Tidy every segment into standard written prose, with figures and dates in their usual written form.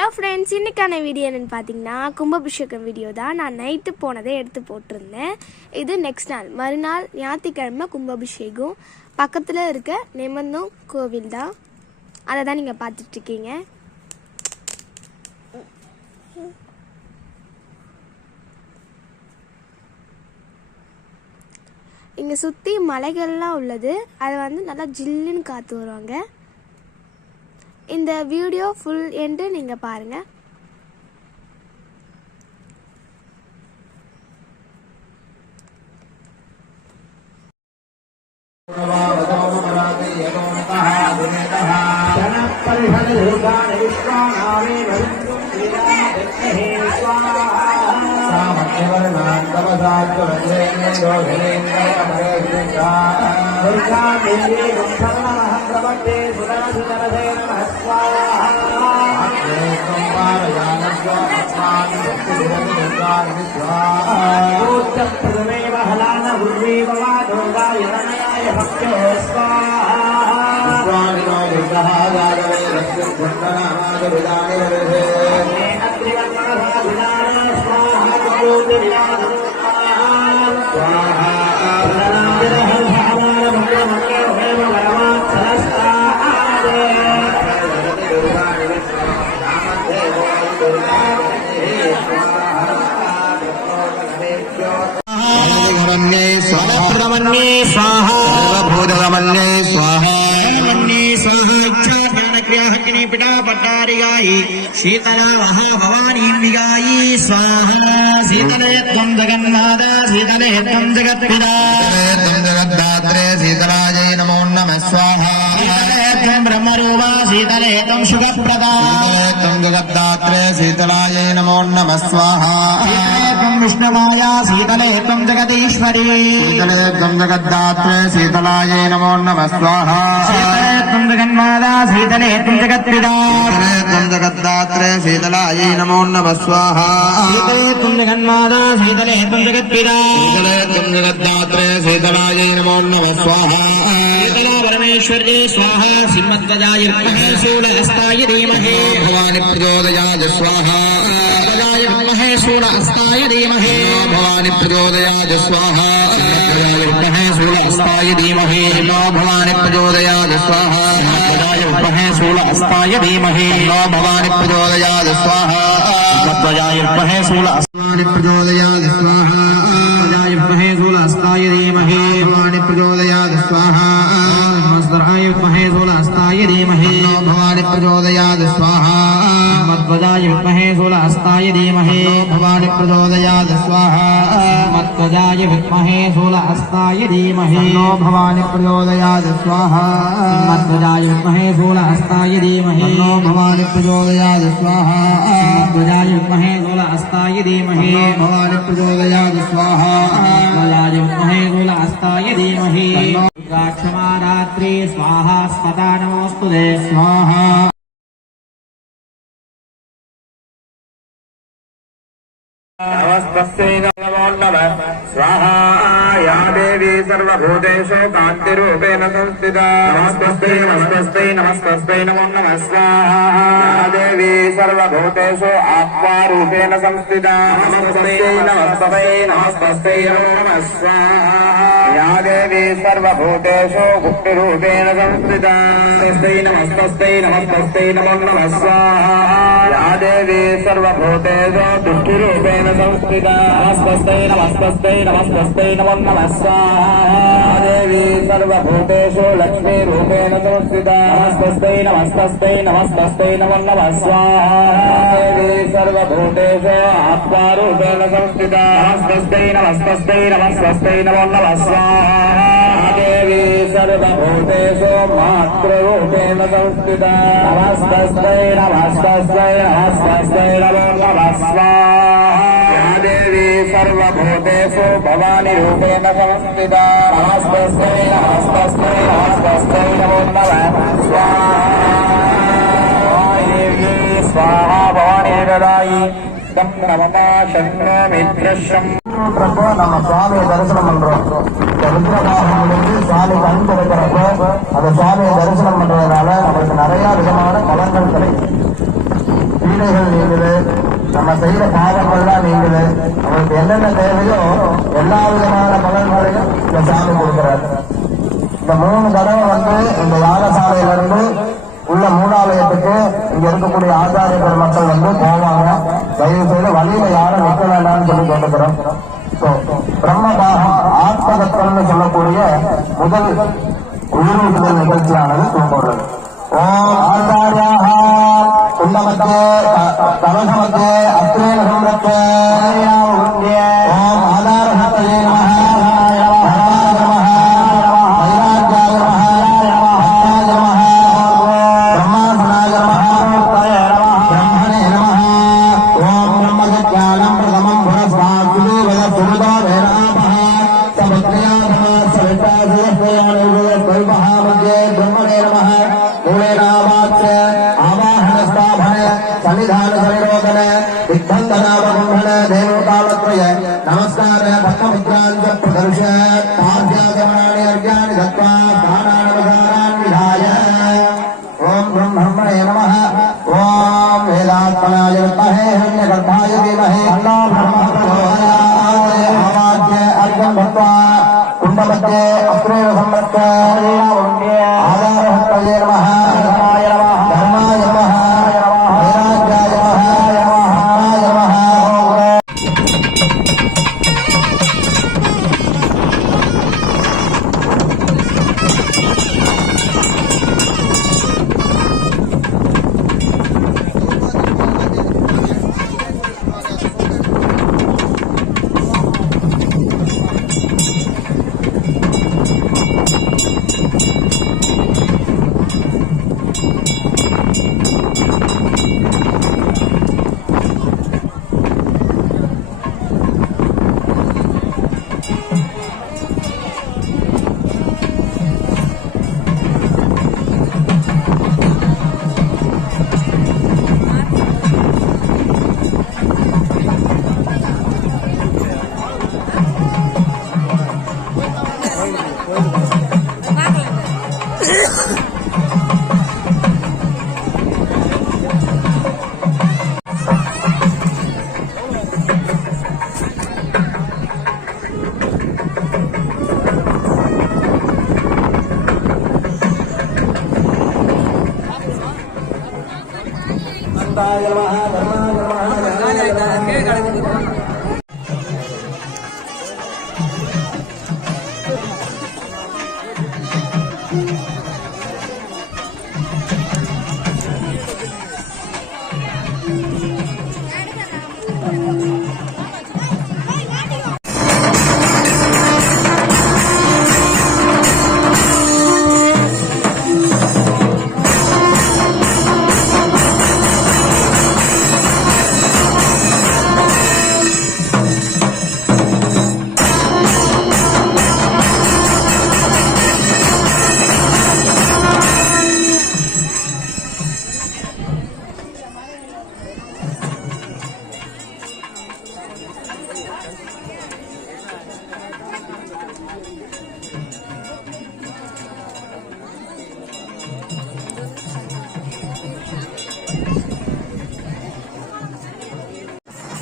Hello friends, இன்றைக்கான video என்னென்னு பார்த்தீங்கன்னா கும்பாபிஷேகம் வீடியோ தான். நான் நைட்டு போனதை எடுத்து போட்டிருந்தேன். இது நெக்ஸ்ட் நாள், மறுநாள் ஞாயிற்றுக்கிழமை கும்பாபிஷேகம். பக்கத்தில் இருக்க நெமந்தம் கோவில் தான், அதை தான் நீங்கள் பார்த்துட்ருக்கீங்க. இங்கே சுற்றி மலைகள்லாம் உள்ளது. அதை நல்லா ஜில்லுன்னு காற்று வருவாங்க. இந்த வீடியோ ஃபுல் என்று நீங்க பாருங்க. शीतला महाभवानी विगायी स्वाहा शीतले त्वं जगन्नाथ शीतले त्वं जगत्पिता त्वं जगद्धात्रे शीतलायै नमो नमः स्वाहा शीतले त्वं ब्रह्मरूपा शीतले त्वं शुभप्रदा त्वं जगद्धात्रे शीतलायै नमो नमः स्वाहा शीतले त्वं विष्णुमाया शीतले त्वं जगदीश्वरी शीतले त्वं जगद्धात्रे शीतलायै नमो नमः स्वाहा शीतले त्वं जगन्माता शीतले त्वं जगत्पिता त्वं जगद्धात्रे शीतलायै नमो नमः स्वाहा शीतले त्वं जगन्माता शीतले त्वं जगत्पिता शीतले त्वं जगद्धात्रे शीतलायै नमो नमः स्वाहा शीतला परमेश्वर्यै स्वाहा सिंहध्वजाय विद्महे शूलहस्ताय धीमहि भवानी प्रचोदयात् स्वाहा ध्वजाय विद्महे शूलहस्ताय धीमहि भवानी प्रचोदयात् स्वाहा विद्महे शूलहस्ताय धीमहि भवानी प्रचोदयात् स्वाहा ध्वजाय विद्महे शूलहस्ताय धीमहि भवानी प्रचोदयात् स्वाहा ध्वजाय विद्महे शूलहस्ताय प्रचोदयात् स्वाहा ध्वजाय विद्महे शूलहस्ताय धीमहि भवानी प्रचोदयात् स्वाहा ध्वजाय विद्महे शूलहस्ताय धीमहि भवानी प्रचोदयात् स्वाहा ध्वजाय विद्महे शूलहस्ताय धीमहि भवानी प्रचोदयात् स्वाहा ध्वजाय विद्महे शूलहस्ताय धीमहि भवानी प्रचोदयात् स्वाहा ध्वजाय विद्महे शूलहस्ताय धीमहि भवानी प्रचोदयात् स्वाहा ध्वजाय विद्महे शूलहस्ताय धीमहि भवानी प्रचोदयात् स्वाहा ध्वजाय विद्महे शूलहस्ताय धीमहि क्षमारात्रि स्वाहा स्वता नमोस्तुते स्वाहा नमस्तस्यै नमो नमः स्वाहा या देवी सर्वभूतेषु कान्तिरूपेण संस्थिता नमस्तस्यै नमस्तस्यै नमस्तस्यै नमो नमः स्वाहा या देवी सर्वभूतेषु आत्मारूपेण संस्थिता नमस्तस्यै नमस्तस्यै नमस्तस्यै नमो नमः स्वाहा या देवी सर्वभूतेषु गुप्तरूपेण संस्थिता नमस्तस्यै नमस्तस्यै नमस्तस्यै नमो नमः स्वाहा या देवी सर्वभूतेषु दुःखरूपेण संस्थिता नमस्तस्यै नमस्तस्यै नमस्तस्यै नमो नमः स्वाहा देवी सर्वभूतेषु लक्ष्मीरूपेण संस्थिता नमस्तस्यै नमस्तस्यै नमस्तस्यै नमो नमः स्वाहा देवी सर्वभूतेषु आत्मारूपेण संस्थिता नमस्तस्यै नमस्तस्यै नमस्तस्यै नमो नमः स्वाहा देवी सर्वभूतेषु मातृरूपेण संस्थिता नमस्तस्यै नमस्तस्यै नमस्तस्यै नमो नमः स्वाहा देवी सर्वभूतेषु भवानी रूपेण संस्थिता नमस्तस्यै नमस्तस्यै नमस्तस्यै नमो नमः स्वाहा देवी स्वाहा भवानी ददायि तं नमः शन्नो मित्रशं प्रभु நம்ம சுவாமியை தரிசனம் பண்றோம். ருத்ரபாகம் முடிஞ்சு சுவாமி கண் திறக்கிறப்ப அந்த சுவாமியை தரிசனம் பண்றதுனால நமக்கு நிறைய விதமான பலன்கள் கிடைக்கும். பீடைகள் நீங்குது, நம்ம செய்யற பாவங்கள்லாம் நீங்குது. அவங்களுக்கு என்னென்ன தேவையோ எல்லா விதமான பலன்களையும் இந்த சாமி கொடுக்கிறார். இந்த 3 தடவை இந்த யாகசாலையிலிருந்து உள்ள மூலாலயத்துக்கு இங்க இருக்கக்கூடிய ஆச்சாரிய பெருமக்கள் போவாங்க. தயவு செய்து வழியில யாரும் நிற்க வேண்டாம்னு சொல்லி கேட்டுக்கிறோம். பிரம்மபாகம் ஆத்மதத்தம்னு சொல்லக்கூடிய முதல் உயிரூட்டுதல் நிகழ்ச்சியானது தூங்குகிறது. ஓம் ஆச்சாரியாக குண்டமத்தே கலசமத்தே அத்ரேன சம்ரட்சே ஓம் ஆதாரஹத்தயே नमस्कार भक्तमित्रांच प्रदर्श पाद्यागमनानि अर्घ्यानि दत्त्वा दानानवसारान् विधाय ओम ब्रह्मणे नमः ओम वेदात्मनाय विद्महे हिरण्यगर्भाय धीमहि तन्नो ब्रह्मः प्रचोदयात् अर्घ्यं दत्त्वा कुण्डमध्ये अग्रेण संरक्ष्य आधारहस्तये नमः धर्माय नमः वैराग्याय नमः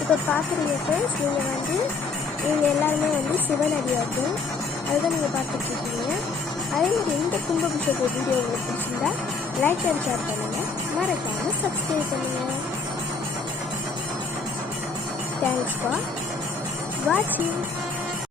இப்போ பார்க்குறீங்க ஃப்ரெண்ட்ஸ், நீங்கள் எல்லாருமே சிவனடியார்கள் அதுதான் நீங்கள் பார்த்துட்ருக்கீங்க. அதே மாதிரி இந்த கும்பாபிஷேக வீடியோ உங்களுக்கு பிடிச்சிருந்தா லைக் அண்ட் ஷேர் பண்ணுங்கள், மறக்காமல் சப்ஸ்கிரைப் பண்ணுங்கள். தேங்க்ஸ் ஃபார் வாட்சிங்.